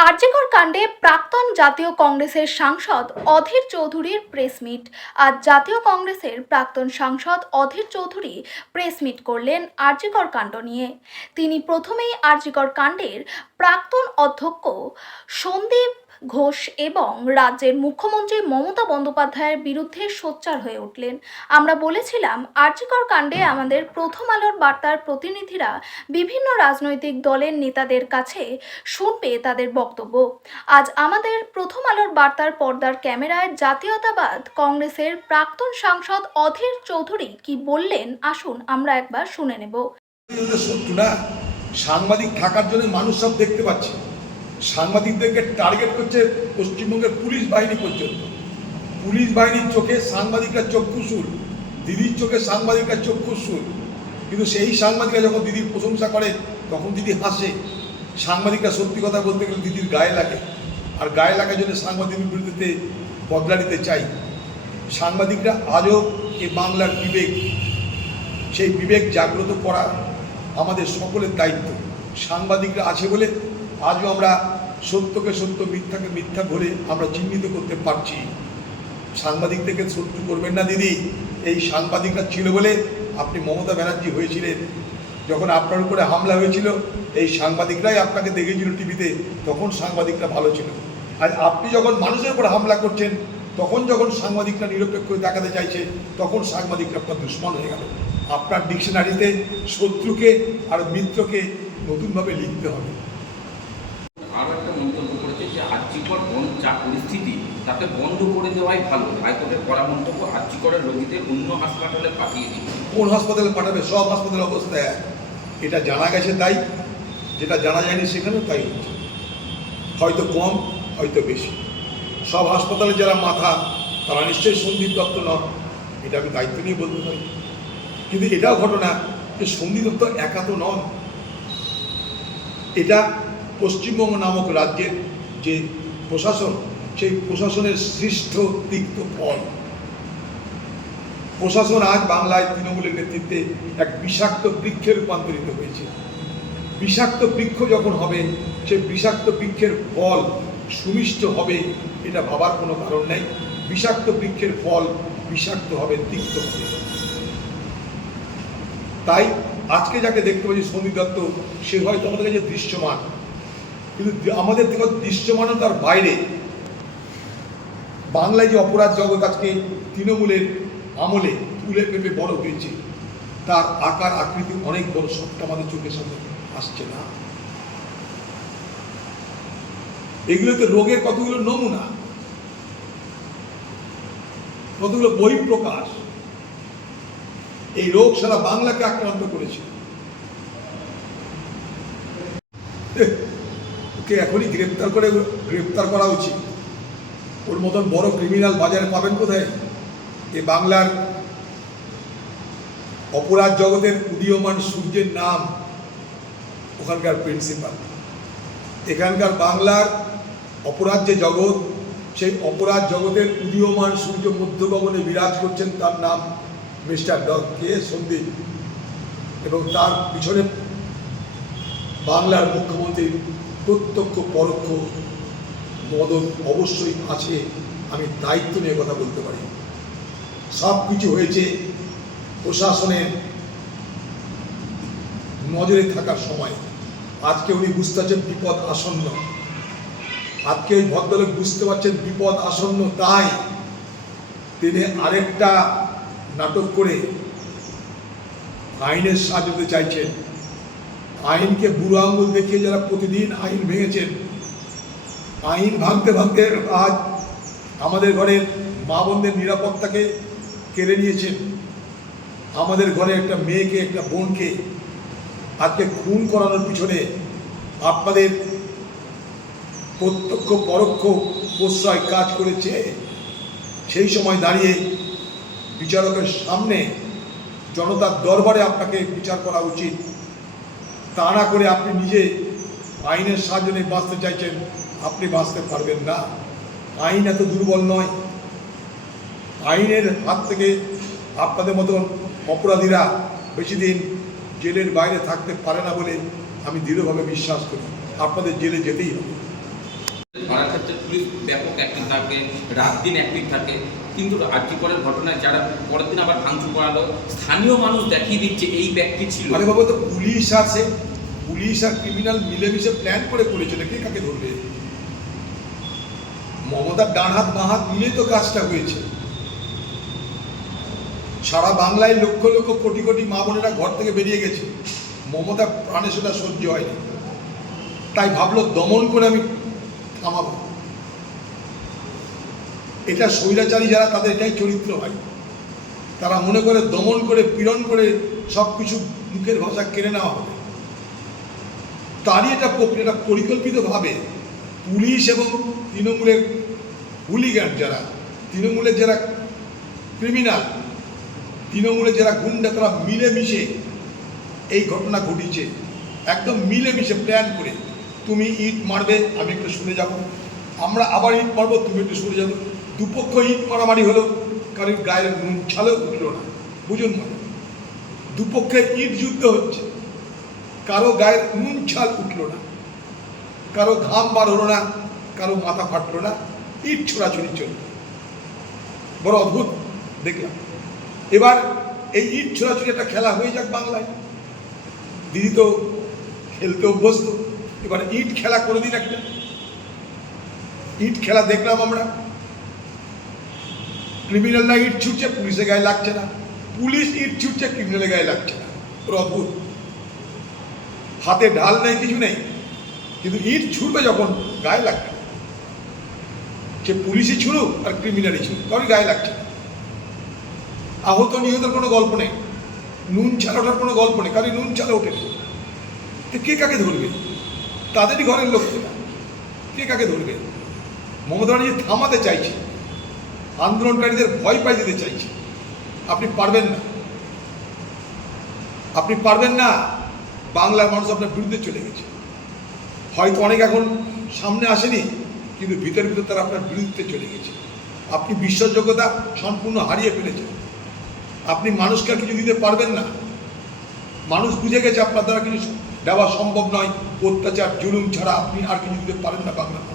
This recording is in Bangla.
আরজিকর কাণ্ডে প্রাক্তন জাতীয় কংগ্রেসের সাংসদ অধীর চৌধুরীর প্রেস মিট আজ জাতীয় কংগ্রেসের প্রাক্তন সাংসদ অধীর চৌধুরী প্রেস মিট করলেন আরজিকর কাণ্ড নিয়ে। তিনি প্রথমেই আরজিকর কাণ্ডের প্রাক্তন অধ্যক্ষ সন্দীপ ঘোষ এবং রাজ্যের মুখ্যমন্ত্রী মমতা বন্দ্যোপাধ্যায়ের বিরুদ্ধে সোচ্চার হয়ে উঠলেন। আমরা বলেছিলাম আর্যিকর কাণ্ডে আমাদের প্রথম আলোর বার্তার প্রতিনিধিরা বিভিন্ন রাজনৈতিক দলের নেতাদের কাছে শুনবে তাদের বক্তব্য। আজ আমাদের প্রথম আলোর বার্তার পর্দার ক্যামেরায় জাতীয়তাবাদ কংগ্রেসের প্রাক্তন সাংসদ অধীর চৌধুরী কি বললেন, আসুন আমরা একবার শুনে নেব। সাংবাদিক থাকার জন্য মানুষ সব দেখতে পাচ্ছে। সাংবাদিকদেরকে টার্গেট করছে পশ্চিমবঙ্গের পুলিশ বাহিনী পর্যন্ত। পুলিশ বাহিনীর চোখে সাংবাদিকরা চক্ষুসুর দিদির চোখে সাংবাদিকরা চক্ষুসুর কিন্তু সেই সাংবাদিকরা যখন দিদির প্রশংসা করে, তখন দিদি হাসে। সাংবাদিকরা সত্যি কথা বলতে গেলে দিদির গায়ে লাগে। আর গায়ে লাগার জন্য সাংবাদিকের বিরুদ্ধে বদলা নিতে চাই। সাংবাদিকরা আজও এ বাংলার বিবেক। সেই বিবেক জাগ্রত করা আমাদের সকলের দায়িত্ব। সাংবাদিকরা আছে বলে আজও আমরা সত্যকে সত্য, মিথ্যাকে মিথ্যা বলে আমরা চিহ্নিত করতে পারছি। সাংবাদিক সাংবাদিকদেরকে শত্রু করবেন না, দিদি। এই সাংবাদিকরা ছিল বলে আপনি মমতা ব্যানার্জি হয়েছিলেন। যখন আপনার উপরে হামলা হয়েছিল, এই সাংবাদিকরাই আপনাকে দেখেছিল টিভিতে, তখন সাংবাদিকরা ভালো ছিল। আর আপনি যখন মানুষের উপর হামলা করছেন, তখন যখন সাংবাদিকরা নিরপেক্ষ দেখাতে চাইছে, তখন সাংবাদিকরা আপনার দুশ্মন হয়ে গেল। আপনার ডিকশনারিতে শত্রুকে আর মিত্রকে নতুনভাবে লিখতে হবে। আরও একটা মন্তব্য করেছে যে আর্যিকর বন্ধ যা পরিস্থিতি তাতে বন্ধ করে দেওয়াই ভালো। হাইকোর্টের করা মন্তব্য আর্যিকরের রোগীদের অন্য হাসপাতালে পাঠিয়ে দিন। কোন হাসপাতালে পাঠাবে? সব হাসপাতালের অবস্থা এক। এটা জানা গেছে তাই। যেটা জানা যায়নি সেখানেও তাই হচ্ছে। হয়তো কম হয়তো বেশি। সব হাসপাতালে যারা মাথা তারা নিশ্চয়ই সন্দীপ দত্ত নন। এটা আমি দায়িত্ব নিয়ে বলতে পারি। কিন্তু এটাও ঘটনা যে সন্দীপ দত্ত একা তো নন। এটা পশ্চিমবঙ্গ নামক রাজ্যের যে প্রশাসন, সেই প্রশাসনের সৃষ্ট তিক্ত ফল প্রশাসন আজ বাংলায় তৃণমূলের নেতৃত্বে এক বিষাক্ত বৃক্ষে রূপান্তরিত হয়েছে। বিষাক্ত বৃক্ষ যখন হবে, সে বিষাক্ত বৃক্ষের ফল সুমিষ্ট হবে, এটা ভাবার কোনো কারণ নেই। বিষাক্ত বৃক্ষের ফল বিষাক্ত হবে, তিক্ত হবে। তাই আজকে যাকে দেখতে পাচ্ছি সন্দীপ দত্ত, সে হয়তো আমাদের কাছে দৃশ্যমান। কিন্তু আমাদের দৃশ্যমানতার বাইরে বাংলায় যে অপরাধ জগৎ আজকে তৃণমূলের আমলে তুলে পেপে বড় হয়েছে, তার আকার আকৃতি অনেক বড়, সবটা আমাদের চোখের সামনে আসছে না। এগুলোতে রোগের কতগুলো নমুনা, কতগুলো বহিঃপ্রকাশ এই রোগ সারা বাংলাকে আক্রান্ত করেছে। ওকে এখনই গ্রেপ্তার করে, গ্রেপ্তার করা উচিত। ওর মতন বড় ক্রিমিনাল বাজারে পাবেন কোথায়? এ বাংলার অপরাধ জগতের উদীয়মান সূর্যের নাম ওখানকার প্রিন্সিপাল এখানকার বাংলার অপরাধ যে জগৎ, সেই অপরাধ জগতের উদীয়মান সূর্য মধ্যগমনে বিরাজ করছেন তার নাম মিস্টার ডক কে সন্দীপ এবং তার পিছনে বাংলার মুখ্যমন্ত্রীর প্রত্যক্ষ, পরোক্ষ মদত অবশ্যই আছে, আমি দায়িত্ব নিয়ে কথা বলতে পারি। সব কিছু হয়েছে প্রশাসনের নজরে থাকার সময়। আজকে উনি বুঝতে পারছেন বিপদ আসন্ন। আজকে ওই ভদ্রলোক বুঝতে পারছেন বিপদ আসন্ন তাই তিনি আরেকটা নাটক করে আইনের সাহায্য চাইছেন। আইনকে বুড়ো আঙ্গুল দেখিয়ে যারা প্রতিদিন আইন ভেঙেছেন, আইন ভাঙতে ভাঙতে আজ আমাদের ঘরের মা বোনদের নিরাপত্তাকে কেড়ে নিয়েছেন। আমাদের ঘরে একটা মেয়েকে, একটা বোনকে আজকে খুন করানোর পিছনে আপনাদের প্রত্যক্ষ, পরোক্ষ প্রশ্রয় কাজ করেছে। সেই সময় দাঁড়িয়ে বিচারকের সামনে জনতার দরবারে আপনাকে বিচার করা উচিত। তা না করে আপনি নিজে আইনের সাহায্য নিয়ে বাঁচতে চাইছেন, আপনি বাঁচতে পারবেন না। আইন এত দুর্বল নয়। আইনের হাত থেকে আপনাদের মতন অপরাধীরা বেশি দিন জেলের বাইরে থাকতে পারে না বলে আমি দৃঢ়ভাবে বিশ্বাস করি। আপনাদের জেলে যেতেই হবে। ধরার ক্ষেত্রে পুলিশ ব্যাপক অ্যাক্টিভ থাকে, রাত দিন অ্যাক্টিভ থাকে। কিন্তু আর্জি করের ঘটনায় যারা পরের দিন আবার ভাঙচুর করালো, স্থানীয় মানুষ দেখিয়ে দিচ্ছে এই ব্যক্তি ছিল। আরে বাবা, তো পুলিশ আছে। পুলিশ আর ক্রিমিনাল মিলেমিশে প্ল্যান করে করেছে কে কাকে ধরবে? মমতার ডান হাত, বাঁ হাত মিলেই তো কাজটা হয়েছে। সারা বাংলায় লক্ষ লক্ষ, কোটি কোটি মা বোনেরা ঘর থেকে বেরিয়ে গেছে। মমতা প্রাণে সেটা সহ্য হয়নি। তাই ভাবলো দমন করে আমি থামাবো। এটা স্বৈরাচারী যারা, তাদের এটাই চরিত্র হয় তারা মনে করে দমন করে, পীড়ন করে সব কিছু মুখের ভাষা কেড়ে নেওয়া হবে। তারই এটা প্রক্রিয়াটা পরিকল্পিতভাবে পুলিশ এবং তৃণমূলের হুলিগ্যান যারা, তৃণমূলের যারা ক্রিমিনাল, তৃণমূলের যারা গুন্ডা, তারা মিলেমিশে এই ঘটনা ঘটিয়েছে। একদম মিলেমিশে প্ল্যান করে তুমি ইট মারবে, আমি একটু শুনে যাব। আমরা আবার ইট মারবো, তুমি একটু সরে যাবে। দুপক্ষ ইট মারামারি হলো, কারোর গায়ের নুন ছালেও উঠল না। বুঝুন মানে দুপক্ষে ইট যুদ্ধ হচ্ছে, কারও গায়ের নুন ছাল উঠল না। কারও ঘাম বার হলো না, কারও মাথা ফাটলো না। ইট ছোড়াছুড়ি চলল বড় অদ্ভুত, দেখলাম। এবার এই ইট ছোড়াছুড়ি একটা খেলা হয়ে যাক বাংলায়। দিদি তো খেলতে অভ্যস্ত। এবার ইট খেলা করে দিন একটা। ইট খেলা দেখলাম আমরা। ক্রিমিনালরা ইট ছুটছে, পুলিশের গায়ে লাগছে না। পুলিশ ইট ছুটছে ক্রিমিনালের গায়ে লাগছে না। অদ্ভুত। হাতে ঢাল নেই, কিছু নেই। কিন্তু ইট ছুটবে যখন, গায়ে লাগবে। সে পুলিশই ছুড়ুক আর ক্রিমিনালই ছুড়ুক কারোর গায়ে লাগছে আহত নিহতের কোনো গল্প নেই। নুন ছাড়া ওঠার কোনো গল্প নেই কারণ নুন ছাড়া ওঠেনি। কে কাকে ধরবে? তাদেরই ঘরের লোক কে কাকে ধরবে? মমতা ব্যানার্জি থামাতে চাইছে। আন্দোলনকারীদের ভয় পাই দিতে চাইছে। আপনি পারবেন না। আপনি পারবেন না। বাংলার মানুষ আপনার বিরুদ্ধে চলে গেছে। হয়তো অনেক এখন সামনে আসেনি, কিন্তু ভিতর ভিতর তারা আপনার বিরুদ্ধে চলে গেছে। আপনি বিশ্বাসযোগ্যতা সম্পূর্ণ হারিয়ে ফেলেছেন। আপনি মানুষকে কিছু দিতে পারবেন না। মানুষ বুঝে গেছে আপনার দ্বারা কিছু দেওয়া সম্ভব নয়। অত্যাচার জুলুম ছাড়া আপনি আর কিছু দিতে পারেন না বাংলা